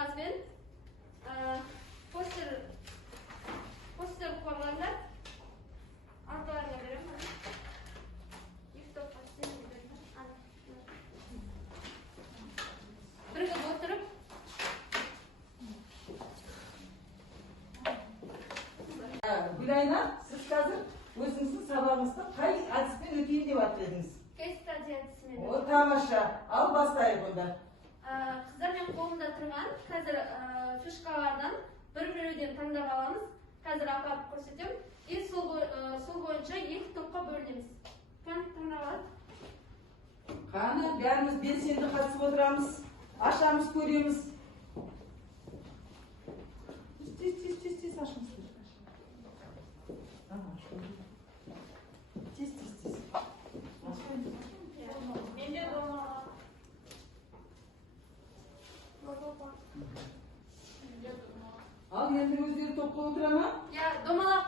қағазбен постер қойғандар артыларына беремін. Екі топқа бірігіп отырып Гүлайна, сіз қазір өзіңіздің сабағыңызды қай әдіспен өтейін деп атырдыңыз? кейс-стади әдісімен. О, тамаша. Ал бастайық онда. Қыздар, мен қолымда тұрған қазір фишкалардан бір-біреуден таңдап аламыз. Қазір апарып көрсетемін. И сол бойынша екі топқа бөлінеміз. Таңдап алады. Қаны, бәріміз белсенді қатысып отырамыз. Ашамыз, көреміз. Тез ашыңыз. Тез. Менде Ал, енді өздері топқа отыра ма? домалақ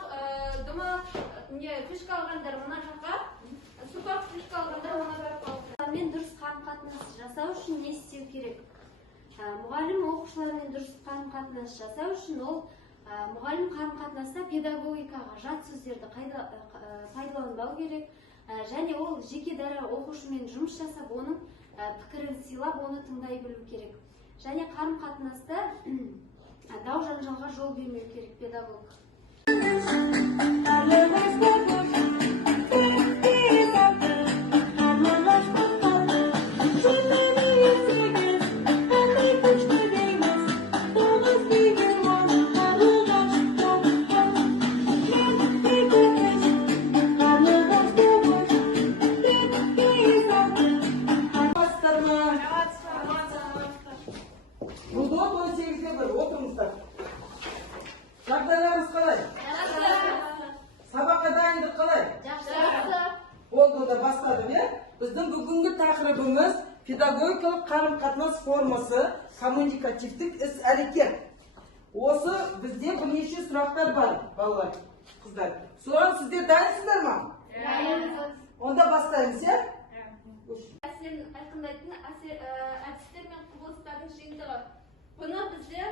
фишка алғандар мына жаққа, супақ фишка алғандар мына жаққа. Мен дұрыс қарым-қатынас жасау үшін не істеу керек? Мұғалім оқушылармен дұрыс қарым-қатынас жасау үшін ол мұғалім қарым-қатынаста педагогикаға жат сөздерді пайдаланбау керек. Және ол жеке дара оқушымен жұмыс жасап, оның пікірін сыйлап, оны тыңдай білу керек. Және қарым-қатынаста дау жанжалға жол бермеу керек педагог. Бұлдот 18-ге бір, отырыңыздар. Жағдайларыңыз қалай? Сабаққа дайындық қалай? Болды да бастадым, Біздің бүгінгі тақырыбымыз педагогикалық қарым-қатынас формасы, коммуникативтік іс-әрекет. Осы бізде бірнеше сұрақтар бар, балалар, қыздар. Соған сіздер дайынсыздар ма? Онда бастаймыз, Әсерін айқындайтын әдістер мен құбылыстардың жиынтығы. Бұны бізде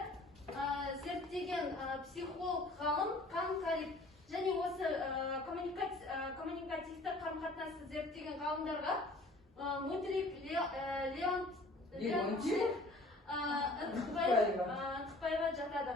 зерттеген психолог ғалым Канкарит және осы коммуникативті қарым-қатынасты зерттеген ғалымдарға Мудрик, Леонтьев, Ынтықбаева жатады.